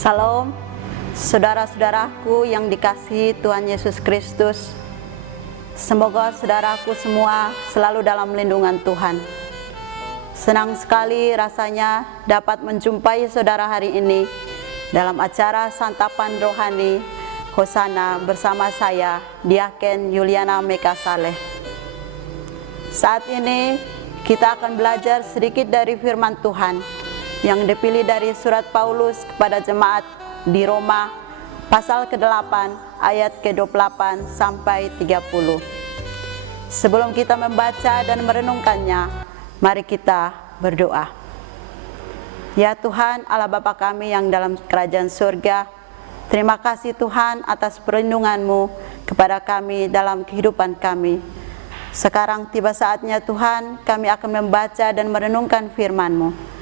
Salam, saudara-saudaraku yang dikasihi Tuhan Yesus Kristus. Semoga saudaraku semua selalu dalam lindungan Tuhan. Senang sekali rasanya dapat menjumpai saudara hari ini dalam acara santapan rohani Hosana bersama saya, Diaken Yuliana Meka Saleh. Saat ini kita akan belajar sedikit dari firman Tuhan yang dipilih dari surat Paulus kepada jemaat di Roma pasal ke-8 ayat ke-28 sampai 30. Sebelum kita membaca dan merenungkannya, mari kita berdoa. Ya Tuhan Allah Bapa kami yang dalam kerajaan surga, terima kasih Tuhan atas perlindungan-Mu kepada kami dalam kehidupan kami. Sekarang tiba saatnya Tuhan, kami akan membaca dan merenungkan firman-Mu.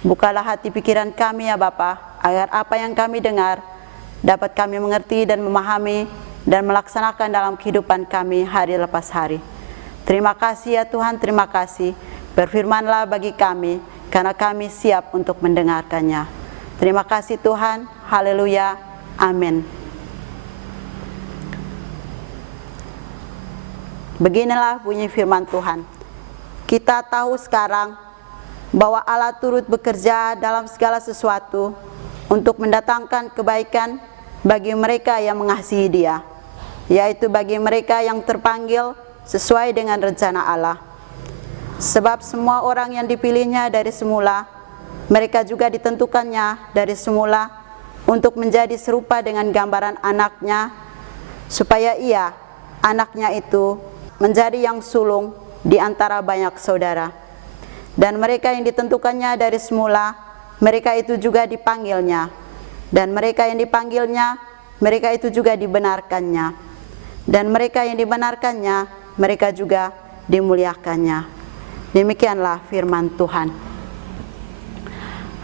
Bukalah hati pikiran kami ya Bapa, agar apa yang kami dengar dapat kami mengerti dan memahami dan melaksanakan dalam kehidupan kami hari lepas hari. Terima kasih ya Tuhan, terima kasih. Berfirmanlah bagi kami, karena kami siap untuk mendengarkannya. Terima kasih Tuhan, haleluya, amin. Beginilah bunyi firman Tuhan. Kita tahu sekarang bahwa Allah turut bekerja dalam segala sesuatu untuk mendatangkan kebaikan bagi mereka yang mengasihi Dia, yaitu bagi mereka yang terpanggil sesuai dengan rencana Allah. Sebab semua orang yang dipilihnya dari semula, mereka juga ditentukannya dari semula untuk menjadi serupa dengan gambaran anaknya, supaya ia, anaknya itu, menjadi yang sulung di antara banyak saudara. Dan mereka yang ditentukannya dari semula, mereka itu juga dipanggilnya. Dan mereka yang dipanggilnya, mereka itu juga dibenarkannya. Dan mereka yang dibenarkannya, mereka juga dimuliakannya. Demikianlah firman Tuhan.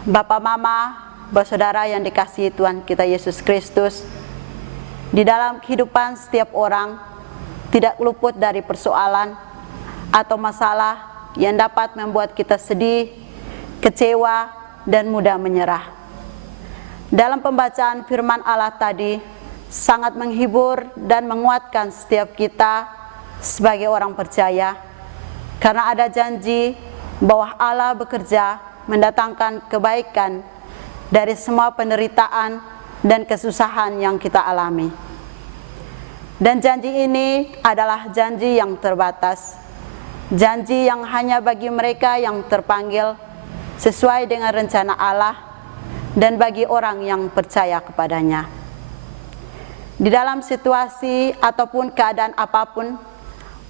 Bapak, Mama, saudara yang dikasihi Tuhan kita Yesus Kristus, di dalam kehidupan setiap orang tidak luput dari persoalan atau masalah yang dapat membuat kita sedih, kecewa, dan mudah menyerah. Dalam pembacaan firman Allah tadi, sangat menghibur dan menguatkan setiap kita sebagai orang percaya, karena ada janji bahwa Allah bekerja mendatangkan kebaikan dari semua penderitaan dan kesusahan yang kita alami. Dan janji ini adalah janji yang terbatas, janji yang hanya bagi mereka yang terpanggil sesuai dengan rencana Allah dan bagi orang yang percaya kepadanya. Di dalam situasi ataupun keadaan apapun,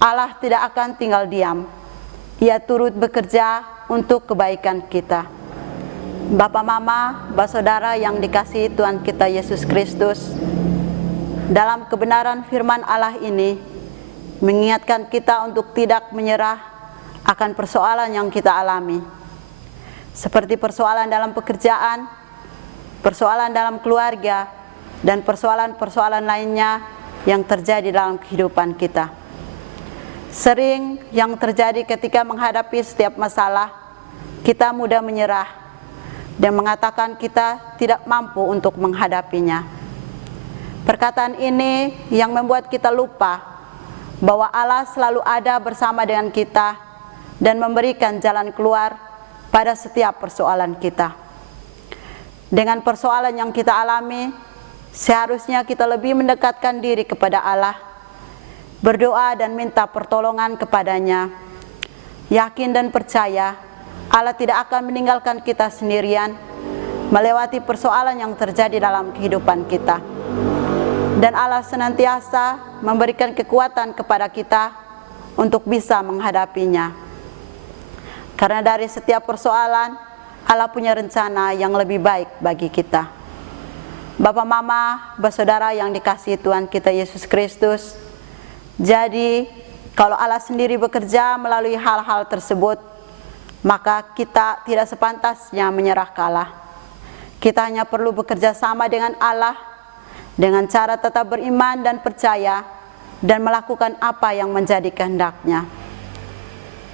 Allah tidak akan tinggal diam. Ia turut bekerja untuk kebaikan kita. Bapak, Mama, saudara yang dikasihi Tuhan kita Yesus Kristus, dalam kebenaran firman Allah ini mengingatkan kita untuk tidak menyerah akan persoalan yang kita alami, seperti persoalan dalam pekerjaan, persoalan dalam keluarga, dan persoalan-persoalan lainnya yang terjadi dalam kehidupan kita. Sering yang terjadi ketika menghadapi setiap masalah, kita mudah menyerah dan mengatakan kita tidak mampu untuk menghadapinya. Perkataan ini yang membuat kita lupa bahwa Allah selalu ada bersama dengan kita dan memberikan jalan keluar pada setiap persoalan kita. Dengan persoalan yang kita alami, seharusnya kita lebih mendekatkan diri kepada Allah, berdoa dan minta pertolongan kepadanya. Yakin dan percaya Allah tidak akan meninggalkan kita sendirian melewati persoalan yang terjadi dalam kehidupan kita. Dan Allah senantiasa memberikan kekuatan kepada kita untuk bisa menghadapinya. Karena dari setiap persoalan, Allah punya rencana yang lebih baik bagi kita. Bapak, Mama, saudara yang dikasihi Tuhan kita Yesus Kristus, jadi kalau Allah sendiri bekerja melalui hal-hal tersebut, maka kita tidak sepantasnya menyerah kalah. Kita hanya perlu bekerja sama dengan Allah dengan cara tetap beriman dan percaya dan melakukan apa yang menjadi kehendak-Nya.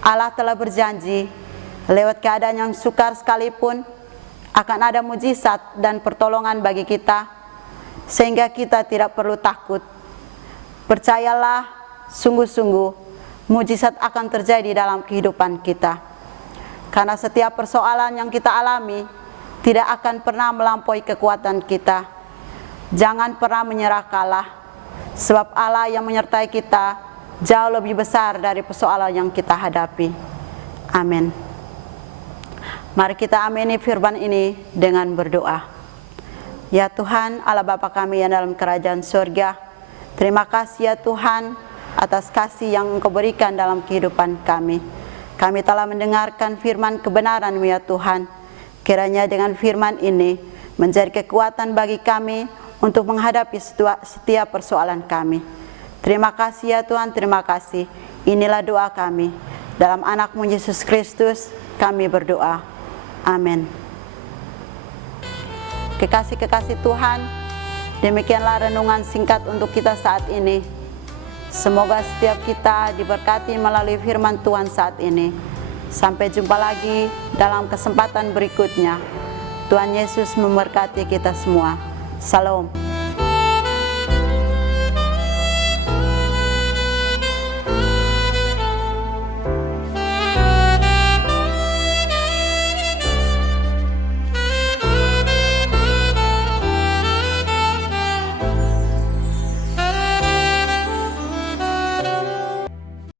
Allah telah berjanji, lewat keadaan yang sukar sekalipun, akan ada mujizat dan pertolongan bagi kita, sehingga kita tidak perlu takut. Percayalah, sungguh-sungguh mujizat akan terjadi dalam kehidupan kita. Karena setiap persoalan yang kita alami tidak akan pernah melampaui kekuatan kita. Jangan pernah menyerah kalah, sebab Allah yang menyertai kita jauh lebih besar dari persoalan yang kita hadapi. Amin. Mari kita amini firman ini dengan berdoa. Ya Tuhan, Allah Bapa kami yang dalam kerajaan surga, terima kasih ya Tuhan atas kasih yang Engkau berikan dalam kehidupan kami. Kami telah mendengarkan firman kebenaran-Mu ya Tuhan. Kiranya dengan firman ini menjadi kekuatan bagi kami untuk menghadapi setiap persoalan kami. Terima kasih ya Tuhan, terima kasih. Inilah doa kami. Dalam anak-Mu Yesus Kristus kami berdoa. Amin. Kekasih-kekasih Tuhan, demikianlah renungan singkat untuk kita saat ini. Semoga setiap kita diberkati melalui firman Tuhan saat ini. Sampai jumpa lagi dalam kesempatan berikutnya. Tuhan Yesus memberkati kita semua. Salam.